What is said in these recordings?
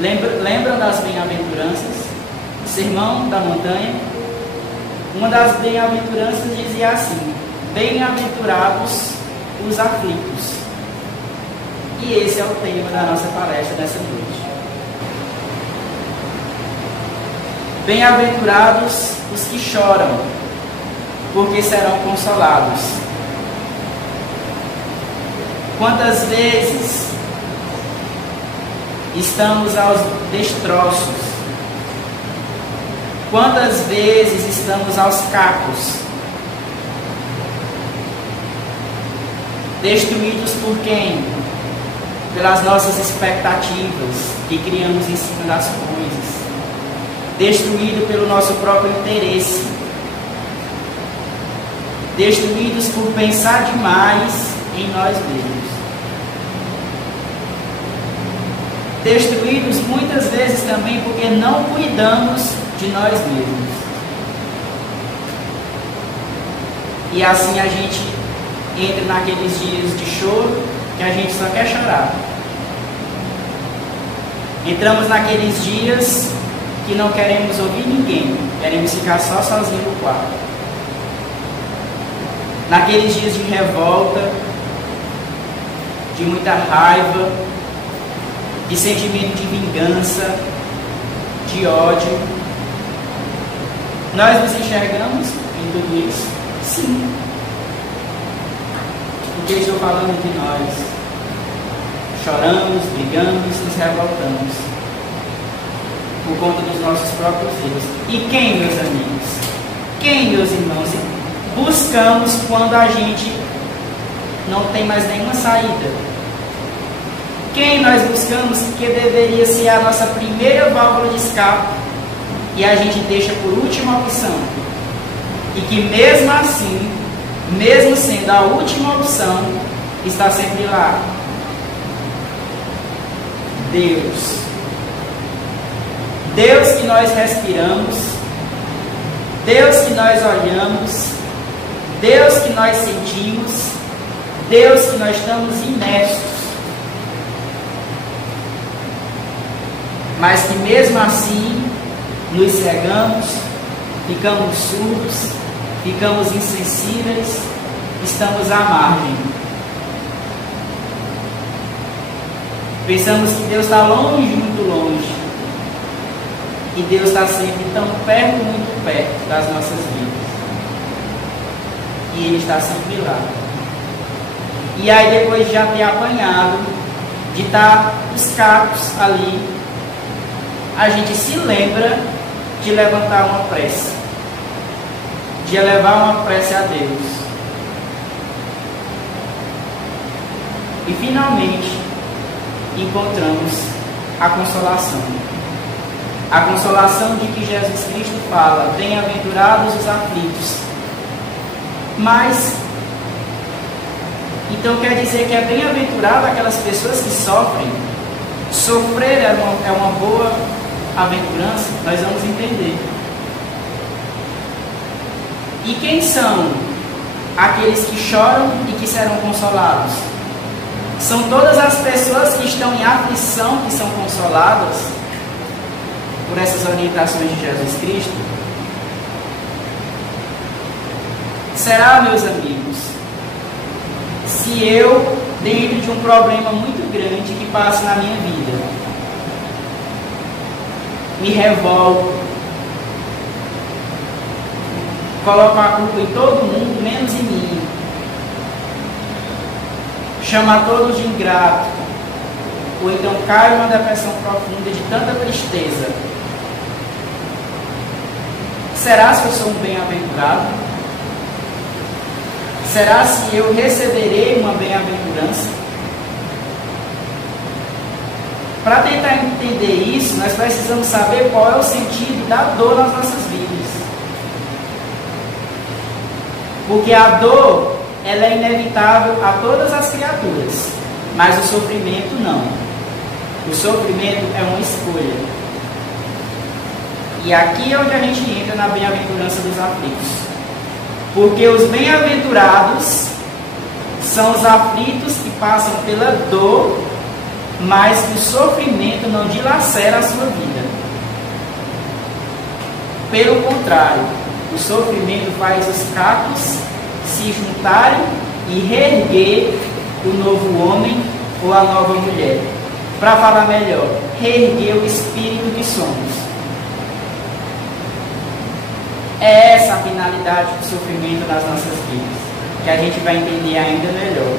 Lembram das bem-aventuranças? O Sermão da Montanha? Uma das bem-aventuranças dizia assim: bem-aventurados os aflitos. E esse é o tema da nossa palestra dessa noite. Bem-aventurados os que choram, porque serão consolados. Quantas vezes estamos aos destroços? Quantas vezes estamos aos cacos? Destruídos por quem? Pelas nossas expectativas que criamos em cima das coisas. Destruído pelo nosso próprio interesse. Destruídos por pensar demais em nós mesmos. Destruídos muitas vezes também porque não cuidamos de nós mesmos. E assim a gente entra naqueles dias de choro que a gente só quer chorar. Entramos naqueles dias que não queremos ouvir ninguém, queremos ficar só sozinhos no quarto. Naqueles dias de revolta, de muita raiva, de sentimento de vingança, de ódio, nós nos enxergamos em tudo isso? Sim. Porque estou falando de nós. Choramos, brigamos, nos revoltamos por conta dos nossos próprios erros. E quem, meus amigos? Quem, meus irmãos? Buscamos quando a gente não tem mais nenhuma saída. Quem nós buscamos que deveria ser a nossa primeira válvula de escape e a gente deixa por última opção? E que mesmo assim, mesmo sendo a última opção, está sempre lá. Deus. Deus que nós respiramos, Deus que nós olhamos, Deus que nós sentimos, Deus que nós estamos imersos. Mas que mesmo assim nos cegamos, ficamos surdos, ficamos insensíveis, estamos à margem. Pensamos que Deus está longe, muito longe. E Deus está sempre tão perto, muito perto das nossas vidas. E Ele está sempre lá. E aí depois de já ter apanhado, de estar os cacos ali, a gente se lembra de levantar uma prece. De elevar uma prece a Deus. E finalmente encontramos a consolação. A consolação de que Jesus Cristo fala: bem-aventurados os aflitos. Mas, então quer dizer que é bem-aventurado aquelas pessoas que sofrem? Sofrer é uma boa aventurança? Nós vamos entender. E quem são aqueles que choram e que serão consolados? São todas as pessoas que estão em aflição que são consoladas por essas orientações de Jesus Cristo? Será, meus amigos, se eu, dentro de um problema muito grande que passa na minha vida, me revolto, coloco a culpa em todo mundo, menos em mim, chamo a todos de ingrato, ou então caio numa depressão profunda de tanta tristeza, será se eu sou um bem-aventurado? Será se eu receberei uma bem-aventurança? Para tentar entender isso, nós precisamos saber qual é o sentido da dor nas nossas vidas. Porque a dor, ela é inevitável a todas as criaturas, mas o sofrimento não. O sofrimento é uma escolha. E aqui é onde a gente entra na bem-aventurança dos aflitos. Porque os bem-aventurados são os aflitos que passam pela dor mas que o sofrimento não dilacera a sua vida. Pelo contrário, o sofrimento faz os cacos se juntarem e reerguer o novo homem ou a nova mulher. Para falar melhor, reerguer o espírito que somos. É essa a finalidade do sofrimento nas nossas vidas, que a gente vai entender ainda melhor.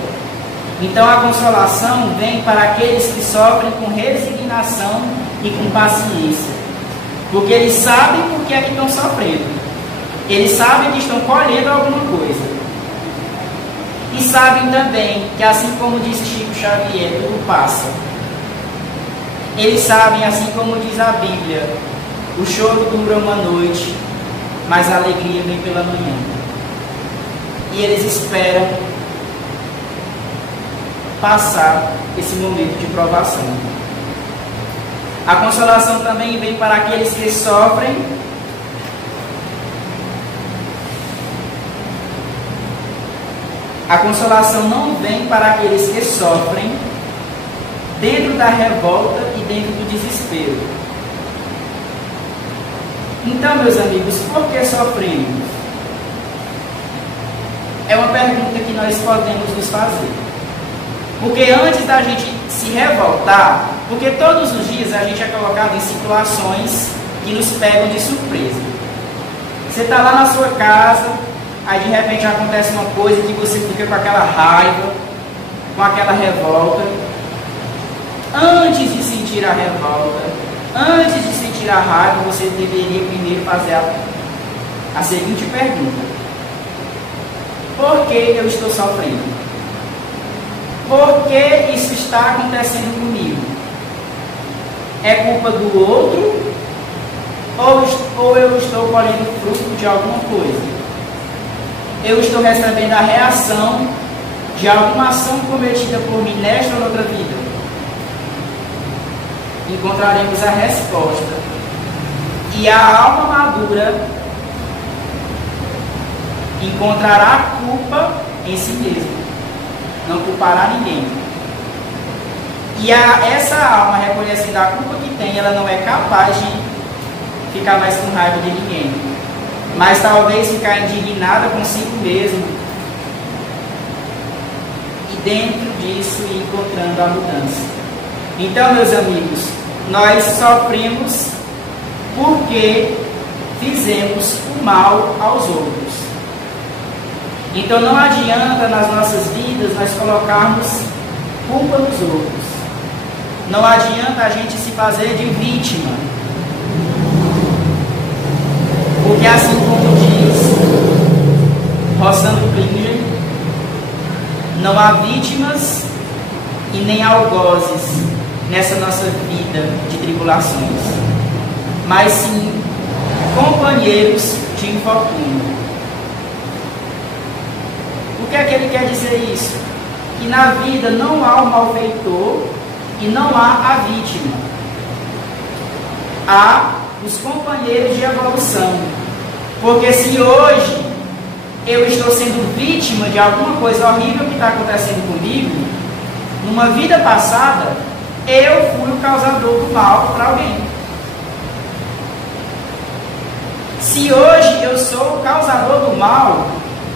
Então a consolação vem para aqueles que sofrem com resignação e com paciência, porque eles sabem por que é que estão sofrendo, eles sabem que estão colhendo alguma coisa, e sabem também que, assim como diz Chico Xavier, tudo passa. Eles sabem, assim como diz a Bíblia, o choro dura uma noite, mas a alegria vem pela manhã. E eles esperam passar esse momento de provação. A consolação também vem para aqueles que sofrem A consolação não vem para aqueles que sofrem dentro da revolta e dentro do desespero. Então, meus amigos, por que sofremos? É uma pergunta que nós podemos nos fazer. Porque antes da gente se revoltar, porque todos os dias a gente é colocado em situações que nos pegam de surpresa. Você está lá na sua casa, aí de repente acontece uma coisa que você fica com aquela raiva, com aquela revolta. Antes de sentir a revolta, antes de sentir a raiva, você deveria primeiro fazer a seguinte pergunta: por que eu estou sofrendo? Por que isso está acontecendo comigo? É culpa do outro? Ou eu estou colhendo fruto de alguma coisa? Eu estou recebendo a reação de alguma ação cometida por mim nesta ou noutra vida? Encontraremos a resposta. E a alma madura encontrará a culpa em si mesma. Não culpará ninguém. E essa alma, reconhecendo a culpa que tem, ela não é capaz de ficar mais com raiva de ninguém, mas talvez ficar indignada consigo mesmo, e dentro disso ir encontrando a mudança. Então, meus amigos, nós sofremos porque fizemos o mal aos outros. Então não adianta nas nossas vidas nós colocarmos culpa nos outros. Não adianta a gente se fazer de vítima. Porque assim como diz Rossandro Klinger, não há vítimas e nem algozes nessa nossa vida de tribulações, mas sim companheiros de infortúnio. O que é que ele quer dizer isso? Que na vida não há o malfeitor e não há a vítima. Há os companheiros de evolução. Porque se hoje eu estou sendo vítima de alguma coisa horrível que está acontecendo comigo, numa vida passada, eu fui o causador do mal para alguém. Se hoje eu sou o causador do mal,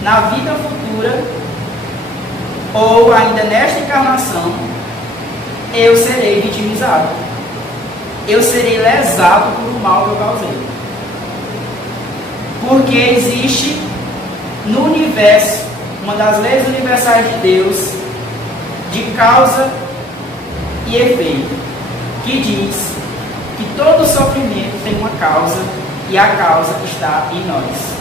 na vida futura, ou ainda nesta encarnação, eu serei vitimizado. Eu serei lesado por o mal que eu causei. Porque existe no universo uma das leis universais de Deus, de causa e efeito, que diz que todo sofrimento tem uma causa, e a causa está em nós.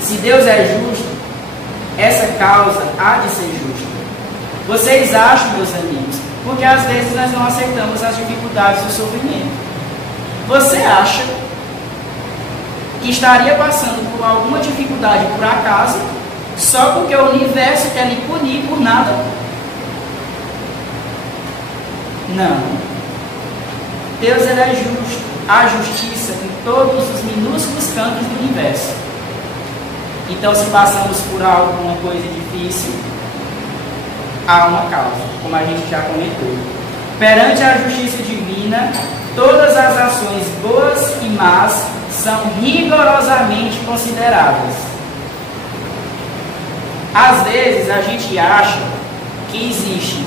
Se Deus é justo, essa causa há de ser justa. Vocês acham, meus amigos, porque às vezes nós não aceitamos as dificuldades do sofrimento. Você acha que estaria passando por alguma dificuldade por acaso, só porque o universo quer lhe punir por nada? Não. Deus ele é justo. Há justiça em todos os minúsculos cantos do universo. Então, se passamos por alguma coisa difícil, há uma causa, como a gente já comentou. Perante a justiça divina, todas as ações boas e más são rigorosamente consideradas. Às vezes a gente acha que existe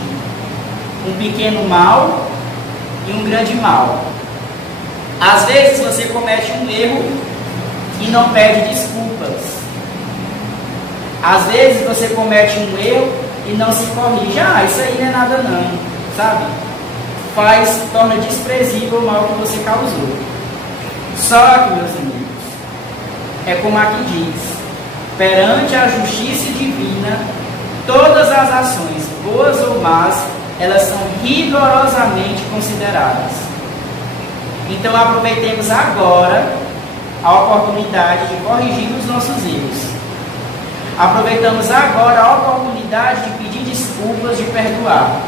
um pequeno mal e um grande mal. Às vezes você comete um erro e não pede desculpas. Às vezes você comete um erro e não se corrige. Isso aí não é nada não, sabe? Torna desprezível o mal que você causou. Só que, meus amigos, é como aqui diz: perante a justiça divina, todas as ações, boas ou más, elas são rigorosamente consideradas. Então aproveitemos agora a oportunidade de corrigir os nossos erros. Aproveitamos agora a oportunidade de pedir desculpas, de perdoar.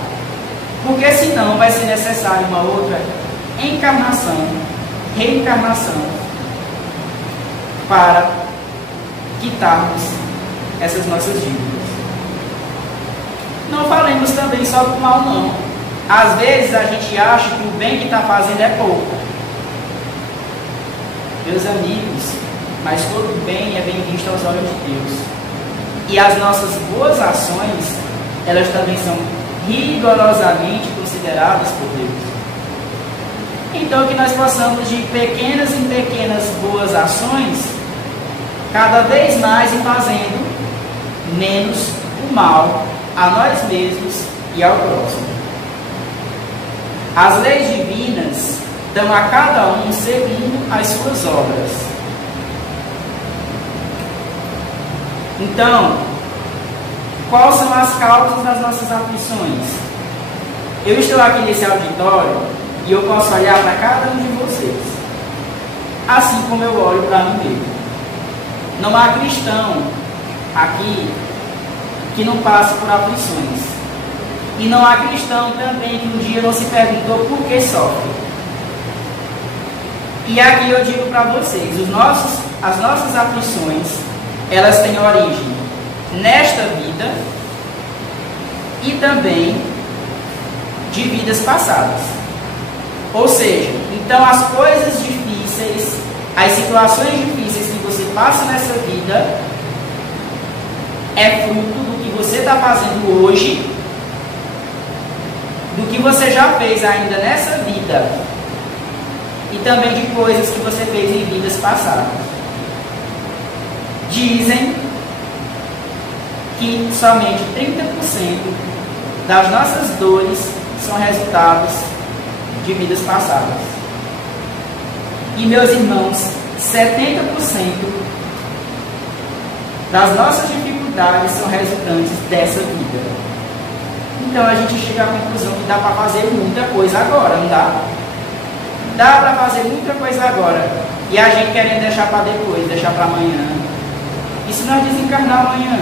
Porque senão vai ser necessário uma outra encarnação, reencarnação, para quitarmos essas nossas dívidas. Não falemos também só do mal, não. Às vezes a gente acha que o bem que está fazendo é pouco. Meus amigos, mas todo bem é bem visto aos olhos de Deus. E as nossas boas ações, elas também são rigorosamente consideradas por Deus. Então que nós possamos, de pequenas em pequenas boas ações, cada vez mais ir fazendo menos o mal a nós mesmos e ao próximo. As leis divinas dão a cada um segundo as suas obras. Então, quais são as causas das nossas aflições? Eu estou aqui nesse auditório e eu posso olhar para cada um de vocês, assim como eu olho para mim mesmo. Não há cristão aqui que não passe por aflições. E não há cristão também que um dia não se perguntou por que sofre. E aqui eu digo para vocês, as nossas aflições, elas têm origem nesta vida e também de vidas passadas. Ou seja, então as coisas difíceis, as situações difíceis que você passa nessa vida é fruto do que você está fazendo hoje, do que você já fez ainda nessa vida e também de coisas que você fez em vidas passadas. Dizem que somente 30% das nossas dores são resultados de vidas passadas. E, meus irmãos, 70% das nossas dificuldades são resultantes dessa vida. Então a gente chega à conclusão que dá para fazer muita coisa agora, não dá? Dá para fazer muita coisa agora. E a gente querendo deixar para depois, deixar para amanhã. E se nós desencarnar amanhã?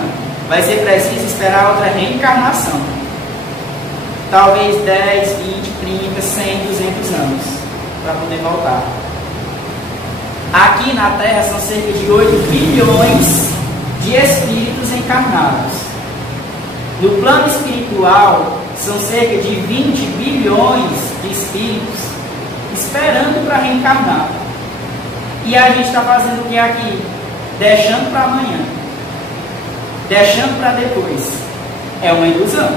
Vai ser preciso esperar outra reencarnação. Talvez 10, 20, 30, 100, 200 anos para poder voltar. Aqui na Terra são cerca de 8 bilhões de espíritos encarnados. No plano espiritual, são cerca de 20 bilhões de espíritos esperando para reencarnar. E a gente está fazendo o que aqui? Deixando para amanhã. Deixando para depois. É uma ilusão.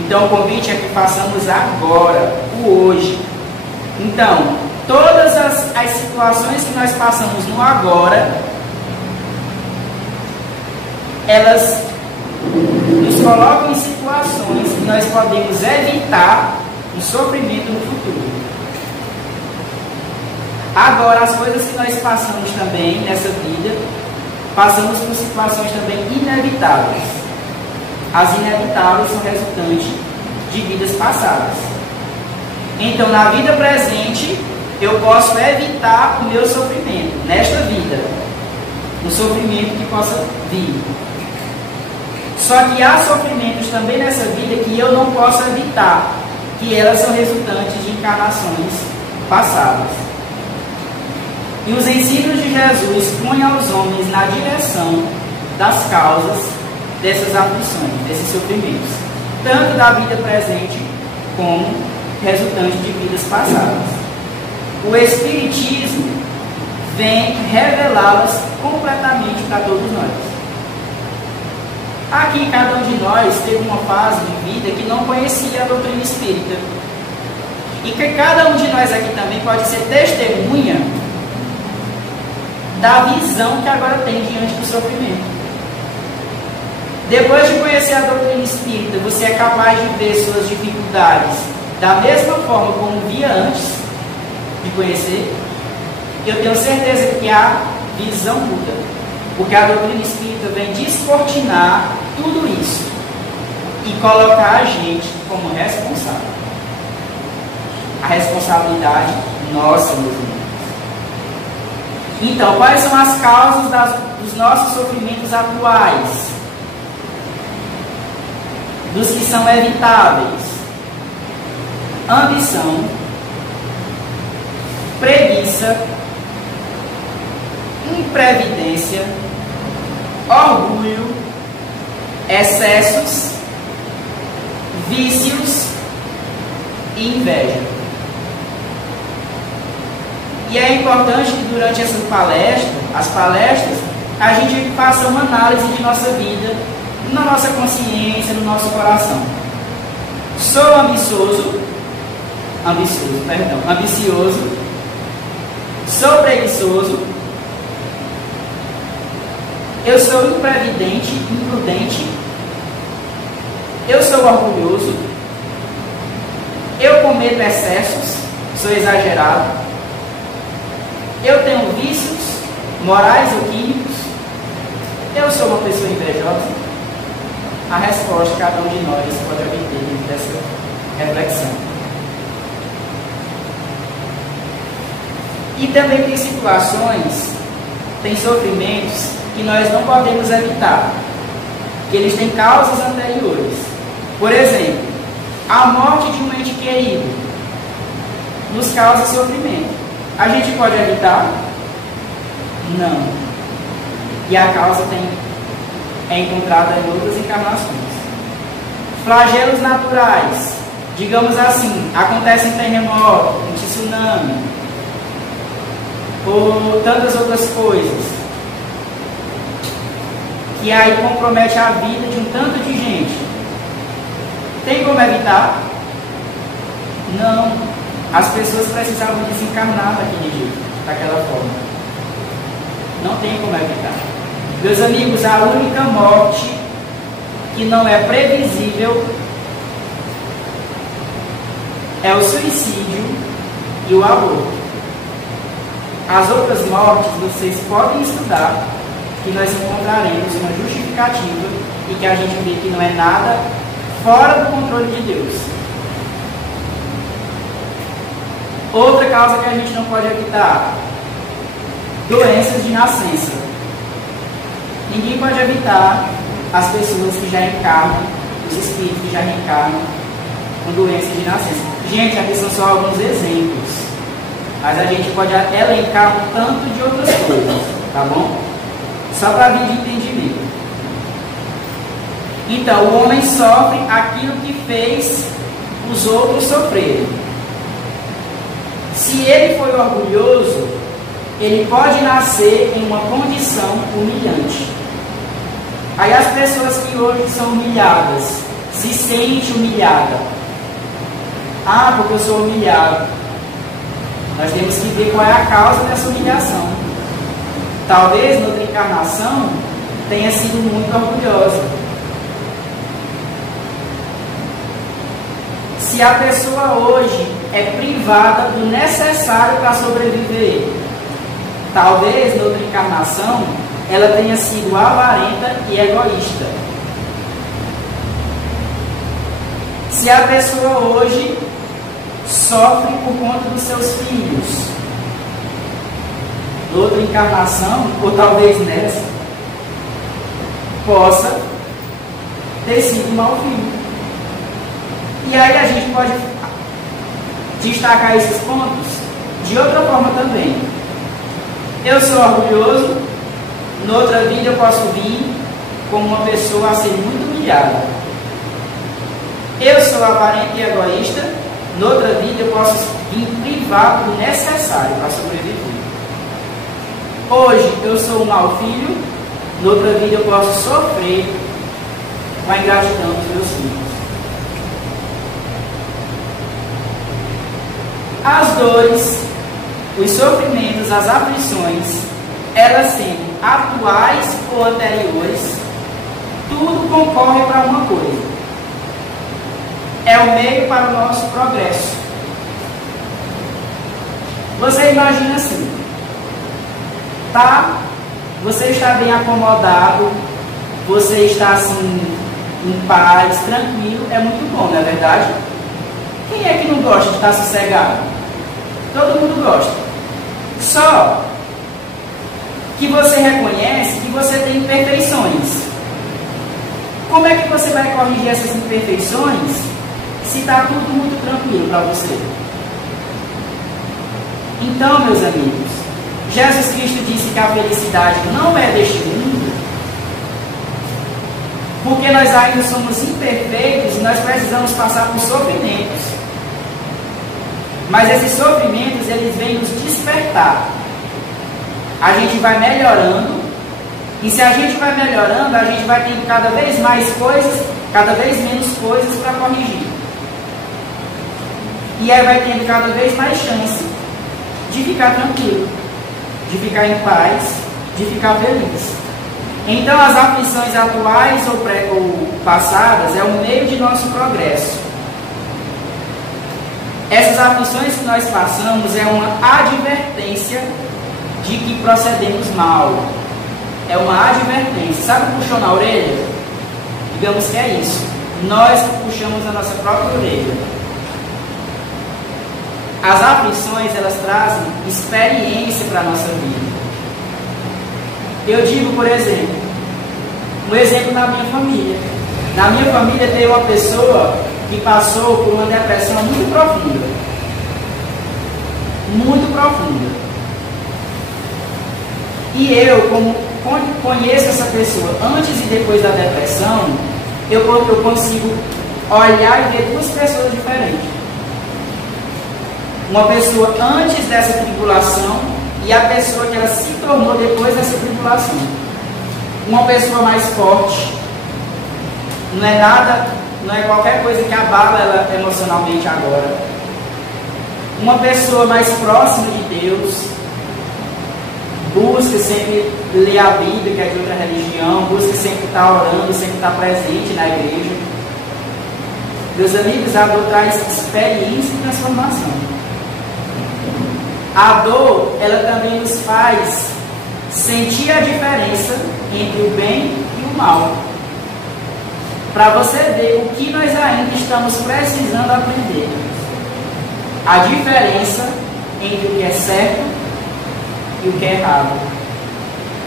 Então o convite é que façamos agora, o hoje. Então, todas as situações que nós passamos no agora, elas nos colocam em situações que nós podemos evitar o sofrimento no futuro. Agora, as coisas que nós passamos também nessa vida, passamos por situações também inevitáveis. As inevitáveis são resultantes de vidas passadas. Então, na vida presente, eu posso evitar o meu sofrimento, nesta vida. O sofrimento que possa vir. Só que há sofrimentos também nessa vida que eu não posso evitar, que elas são resultantes de encarnações passadas. E os ensinos de Jesus punham os homens na direção das causas dessas aflições, desses sofrimentos. tanto da vida presente como resultante de vidas passadas. O Espiritismo vem revelá-las completamente para todos nós. Aqui, cada um de nós teve uma fase de vida que não conhecia a doutrina espírita. E que cada um de nós aqui também pode ser testemunha da visão que agora tem diante do sofrimento. Depois de conhecer a doutrina espírita, você é capaz de ver suas dificuldades da mesma forma como via antes de conhecer? Eu tenho certeza que a visão muda, porque a doutrina espírita vem descortinar tudo isso e colocar a gente como responsável. A responsabilidade nossa, meus irmãos. Então, quais são as causas dos nossos sofrimentos atuais? Dos que são evitáveis: ambição, preguiça, imprevidência, orgulho, excessos, vícios e inveja. E é importante que durante essa as palestras, a gente faça uma análise de nossa vida, na nossa consciência, no nosso coração. Sou ambicioso, sou preguiçoso, eu sou imprudente, eu sou orgulhoso, eu cometo excessos, sou exagerado, eu tenho vícios morais ou químicos, eu sou uma pessoa invejosa. A resposta cada um de nós pode obter dentro dessa reflexão. E também tem situações, tem sofrimentos que nós não podemos evitar, que eles têm causas anteriores. Por exemplo, a morte de um ente querido nos causa sofrimento. A gente pode evitar? Não. E a causa é encontrada em outras encarnações. Flagelos naturais, digamos assim, acontece um terremoto, um tsunami, ou tantas outras coisas, que aí compromete a vida de um tanto de gente. Tem como evitar? Não. As pessoas precisavam desencarnar daquele jeito, daquela forma. Não tem como evitar. Meus amigos, a única morte que não é previsível é o suicídio e o aborto. As outras mortes vocês podem estudar, que nós encontraremos uma justificativa e que a gente vê que não é nada fora do controle de Deus. Outra causa que a gente não pode evitar: doenças de nascença. Ninguém pode evitar as pessoas que já encarnam, os espíritos que já reencarnam com doenças de nascença. Gente, aqui são só alguns exemplos, mas a gente pode elencar um tanto de outras coisas, tá bom? Só para vir de entendimento. Então, o homem sofre aquilo que fez os outros sofrerem. Se ele foi orgulhoso, ele pode nascer em uma condição humilhante. Aí as pessoas que hoje são humilhadas, se sentem humilhadas. Ah, porque eu sou humilhado. Nós temos que ver qual é a causa dessa humilhação. Talvez, noutra encarnação, tenha sido muito orgulhosa. Se a pessoa hoje é privada do necessário para sobreviver, talvez, noutra encarnação, ela tenha sido avarenta e egoísta. Se a pessoa hoje sofre por conta dos seus filhos, noutra encarnação, ou talvez nessa, possa ter sido um mau filho. E aí a gente pode destacar esses pontos de outra forma também. Eu sou orgulhoso, noutra vida eu posso vir como uma pessoa a ser muito humilhada. Eu sou avarento e egoísta, noutra vida eu posso vir privado do necessário para sobreviver. Hoje eu sou um mau filho, noutra vida eu posso sofrer com a ingratidão dos meus filhos. As dores, os sofrimentos, as aflições, elas sendo atuais ou anteriores, tudo concorre para uma coisa. É o meio para o nosso progresso. Você imagina assim, tá? Você está bem acomodado, você está assim, em paz, tranquilo, é muito bom, não é verdade? Quem é que não gosta de estar sossegado? Todo mundo gosta. Só que você reconhece que você tem imperfeições. Como é que você vai corrigir essas imperfeições se está tudo muito tranquilo para você? Então, meus amigos, Jesus Cristo disse que a felicidade não é deste mundo, porque nós ainda somos imperfeitos e nós precisamos passar por sofrimentos. Mas esses sofrimentos, eles vêm nos despertar. A gente vai melhorando, e se a gente vai melhorando, a gente vai tendo cada vez mais coisas, cada vez menos coisas para corrigir. E aí vai tendo cada vez mais chance de ficar tranquilo, de ficar em paz, de ficar feliz. Então as aflições atuais ou passadas é o meio de nosso progresso. Essas aflições que nós passamos é uma advertência de que procedemos mal. É uma advertência. Sabe o puxão na orelha? Digamos que é isso. Nós puxamos a nossa própria orelha. As aflições, elas trazem experiência para a nossa vida. Eu digo, por exemplo, um exemplo na minha família. Na minha família tem uma pessoa que passou por uma depressão muito profunda. Muito profunda. E eu, como conheço essa pessoa antes e depois da depressão, eu consigo olhar e ver duas pessoas diferentes. Uma pessoa antes dessa tribulação e a pessoa que ela se tornou depois dessa tribulação. Uma pessoa mais forte, não é nada, não é qualquer coisa que abala ela emocionalmente agora. Uma pessoa mais próxima de Deus, busca sempre ler a Bíblia, que é de outra religião, busca sempre estar orando, sempre estar presente na igreja. Meus amigos, a dor traz experiência e transformação. A dor, ela também nos faz sentir a diferença entre o bem e o mal. Para você ver o que nós ainda estamos precisando aprender. A diferença entre o que é certo e o que é errado.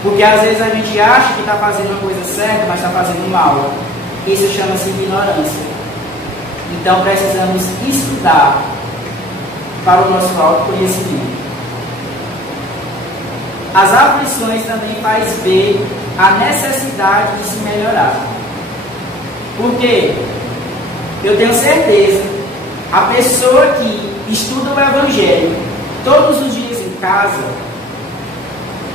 Porque às vezes a gente acha que está fazendo uma coisa certa, mas está fazendo mal. Isso chama-se ignorância. Então precisamos estudar para o nosso autoconhecimento. As aflições também faz ver a necessidade de se melhorar. Porque eu tenho certeza, a pessoa que estuda o Evangelho todos os dias em casa,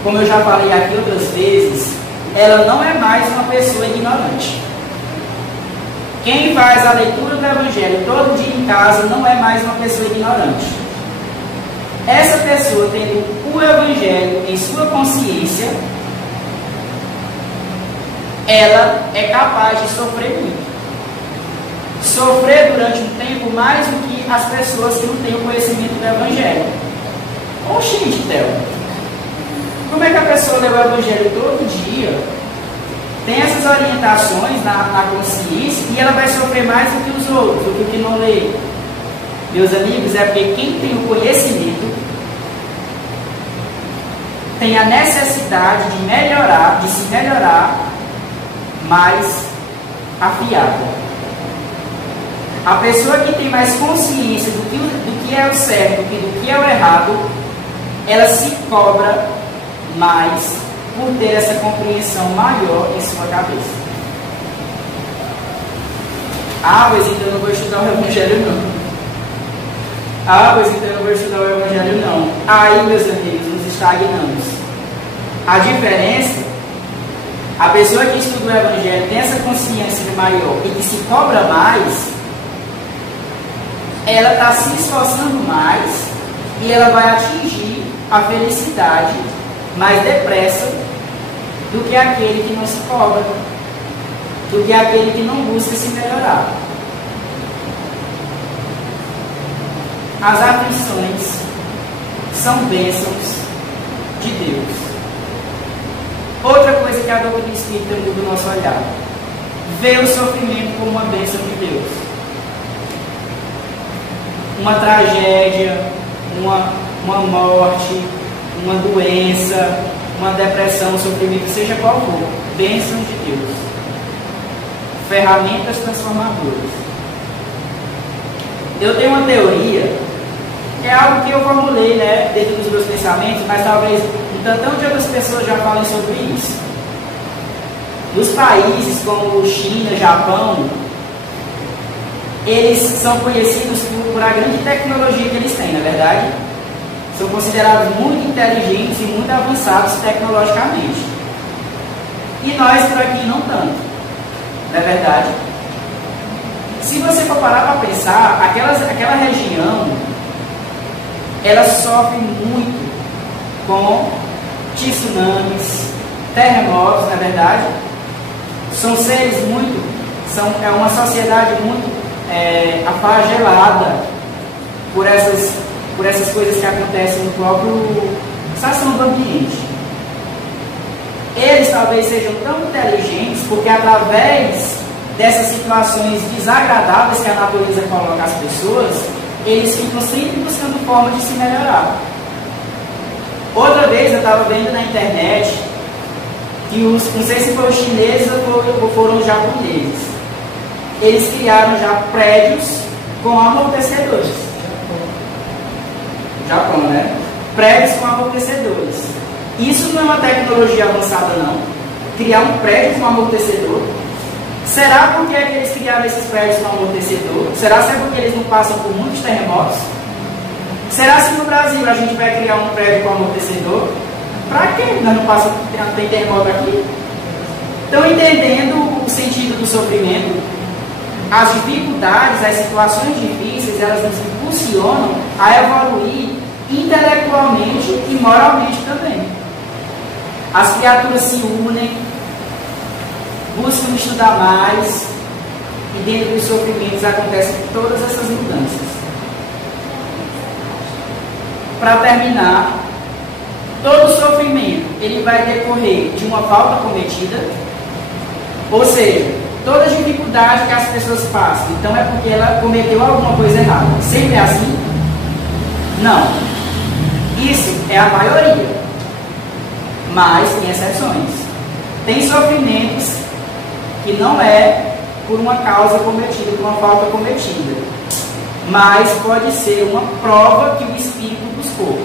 como eu já falei aqui outras vezes, ela não é mais uma pessoa ignorante. Quem faz a leitura do Evangelho todo dia em casa não é mais uma pessoa ignorante. Essa pessoa, tendo o Evangelho em sua consciência, ela é capaz de sofrer muito. Sofrer durante um tempo mais do que as pessoas que não têm o conhecimento do Evangelho. Oxente, Theo, como é que a pessoa lê o Evangelho todo dia, tem essas orientações na consciência e ela vai sofrer mais do que os outros, do que o que não lê? Meus amigos, é porque quem tem o conhecimento tem a necessidade de melhorar, de se melhorar mais afiada. A pessoa que tem mais consciência do que é o certo e do que é o errado, ela se cobra mais por ter essa compreensão maior em sua cabeça. Ah, pois então eu não vou estudar o Evangelho não. Ah, pois então eu não vou estudar o Evangelho não. Aí, meus amigos, nos estagnamos. A diferença, a pessoa que estuda o Evangelho tem essa consciência maior e que se cobra mais, ela está se esforçando mais e ela vai atingir a felicidade mais depressa do que aquele que não se cobra, do que aquele que não busca se melhorar. As aflições são bênçãos de Deus. Outra coisa que a doutrina espírita muda o nosso olhar: ver o sofrimento como uma bênção de Deus. Uma tragédia, uma morte, uma doença, uma depressão, um sofrimento, seja qual for, bênção de Deus. Ferramentas transformadoras. Eu tenho uma teoria, é algo que eu formulei, né, dentro dos meus pensamentos, mas talvez um tantão de outras pessoas já falem sobre isso. Nos países como China, Japão, eles são conhecidos por a grande tecnologia que eles têm, na verdade. São considerados muito inteligentes e muito avançados tecnologicamente. E nós por aqui não tanto, não é verdade? Se você for parar para pensar, aquela região, ela sofre muito com tsunamis, terremotos, não é verdade? São seres muito, é uma sociedade muito aflagelada por essas coisas que acontecem no próprio estação do ambiente. Eles talvez sejam tão inteligentes porque através dessas situações desagradáveis que a natureza coloca às pessoas, eles ficam sempre buscando forma de se melhorar. Outra vez eu estava vendo na internet que não sei se foram os chineses ou foram os japoneses, eles criaram já prédios com amortecedores. Japão, né? Prédios com amortecedores. Isso não é uma tecnologia avançada, não. Criar um prédio com amortecedor. Será porque é que eles criaram esses prédios com amortecedor? Será que é porque eles não passam por muitos terremotos? Será se no Brasil a gente vai criar um prédio com amortecedor? Para quê? Nós não tem terremoto aqui? Estão entendendo o sentido do sofrimento? As dificuldades, as situações difíceis, elas nos impulsionam a evoluir intelectualmente e moralmente também. As criaturas se unem, buscam estudar mais, e dentro dos sofrimentos acontecem todas essas mudanças. Para terminar, todo sofrimento ele vai decorrer de uma falta cometida, ou seja, toda dificuldade que as pessoas passam, então é porque ela cometeu alguma coisa errada. Sempre é assim? Não. Isso é a maioria. Mas tem exceções. Tem sofrimentos que não é por uma causa cometida, por uma falta cometida, mas pode ser uma prova que o Espírito buscou.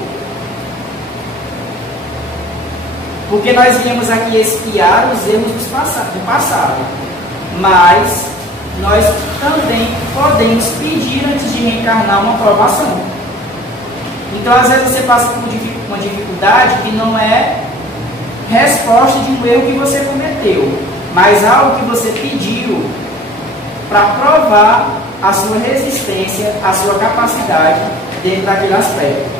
Porque nós viemos aqui espiar os erros do passado. Mas nós também podemos pedir antes de reencarnar uma aprovação. Então, às vezes você passa por uma dificuldade que não é resposta de um erro que você cometeu, mas algo que você pediu para provar a sua resistência, a sua capacidade dentro daquele aspecto.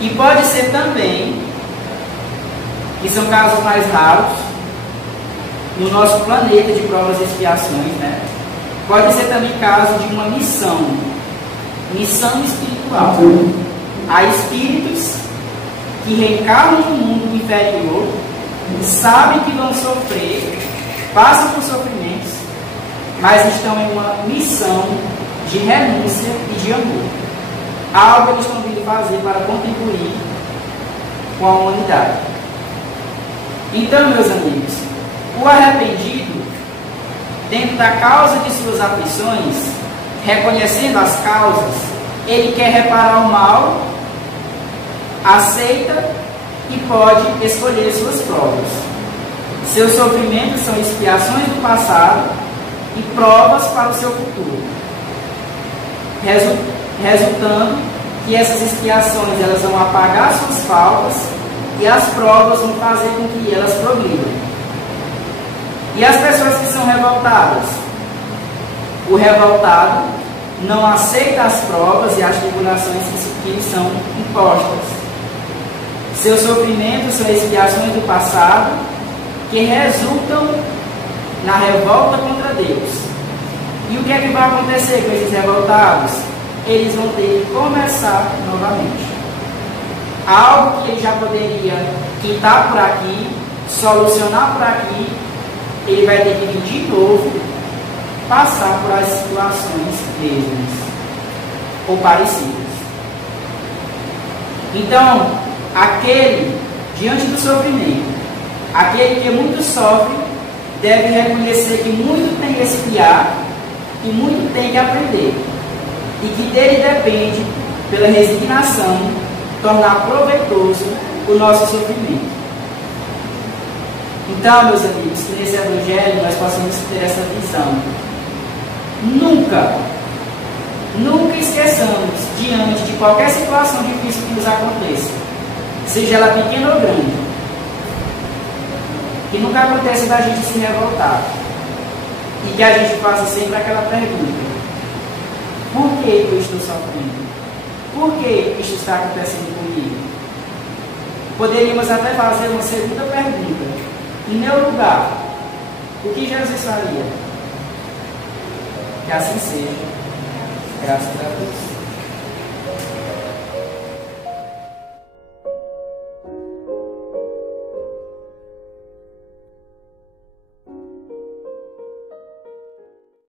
E pode ser também, que são casos mais raros, no nosso planeta de provas e expiações, né? Pode ser também caso de uma missão espiritual. Há espíritos que reencarnam no mundo inferior, sabem que vão sofrer, passam por sofrimentos, mas estão em uma missão de renúncia e de amor. Algo que eles estão vindo fazer para contribuir com a humanidade. Então, meus amigos, o arrependido, dentro da causa de suas aflições, reconhecendo as causas, ele quer reparar o mal, aceita e pode escolher suas provas. Seus sofrimentos são expiações do passado e provas para o seu futuro, resultando que essas expiações elas vão apagar suas faltas e as provas vão fazer com que elas progridam. E as pessoas que são revoltadas? O revoltado não aceita as provas e as tribulações que lhe são impostas. Seus sofrimentos são expiações do passado que resultam na revolta contra Deus. E o que é que vai acontecer com esses revoltados? Eles vão ter que começar novamente. Algo que ele já poderia quitar por aqui, solucionar por aqui, ele vai ter que vir de novo, passar por as situações mesmas ou parecidas. Então, aquele, diante do sofrimento, aquele que muito sofre, deve reconhecer que muito tem que expiar e muito tem que aprender. E que dele depende, pela resignação, tornar proveitoso o nosso sofrimento. Então, meus amigos, que nesse Evangelho nós possamos ter essa visão. Nunca esqueçamos, diante de qualquer situação difícil que nos aconteça, seja ela pequena ou grande, que nunca acontece da gente se revoltar. E que a gente faça sempre aquela pergunta: por que eu estou sofrendo? Por que isso está acontecendo comigo? Poderíamos até fazer uma segunda pergunta: em meu lugar, o que Jesus faria? Que assim seja. Graças a Deus.